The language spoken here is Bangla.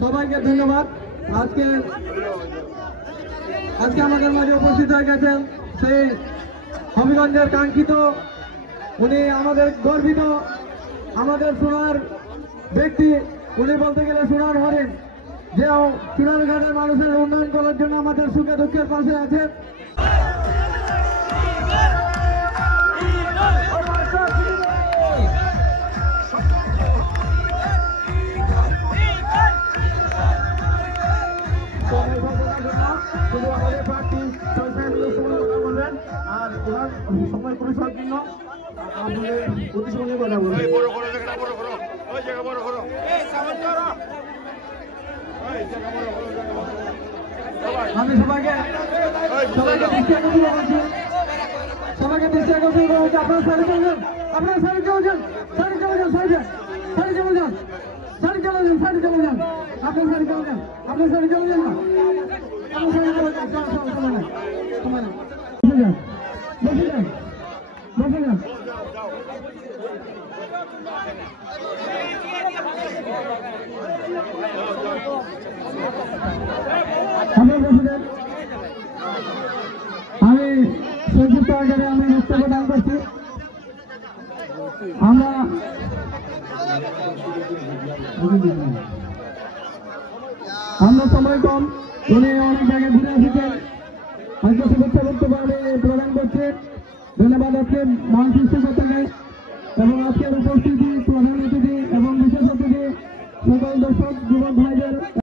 সবাইকে ধন্যবাদ। আজকে আমাদের মাঝে উপস্থিত হয়ে গেছেন সেই হবিগঞ্জের কাঙ্ক্ষিত, উনি আমাদের গর্বিত, আমাদের সোনার ব্যক্তি, উনি বলতে গেলে সোনার হরিণ, যে সোনারঘাটের মানুষের উন্নয়ন করার জন্য আমাদের সুখে দুঃখের পাশে আছে। শুধু আমাদের প্রার্থী বলবেন আর ওনার সময় পরিষদ জন্য আমাদের প্রতিষ্ঠানে কথা বলবেন। আমি সবাইকে দৃষ্টি আকর্ষণ করছি, আপনারা সাইডে চলে যান, আপনারা সাইডে চলে যান, সাইডে চলে যান, সাইডে চলে যান, সাইডে চলে যান, সাইডে চলে যান, আপনার সাইডে চলে যান, আপনার সাইডে চলে যান না, আপনার সাইডে চলে যান, বসে যান, বসে যান, বসে যান। আমি সংযুক্ত আকারে আমি বক্তব্য দান করছি। আমরা সময় কম, উনি অনেক জায়গায় ঘুরে এসেছেন, আজকে শুভেচ্ছা বক্তব্য আমি প্রদান করছি। ধন্যবাদ আজকে মহান সৃষ্টিকর্তাকে এবং আজকের উপস্থিতি প্রধান অতিথি এবং বিশেষ অতিথি সকল দর্শক যুবক ভাইদের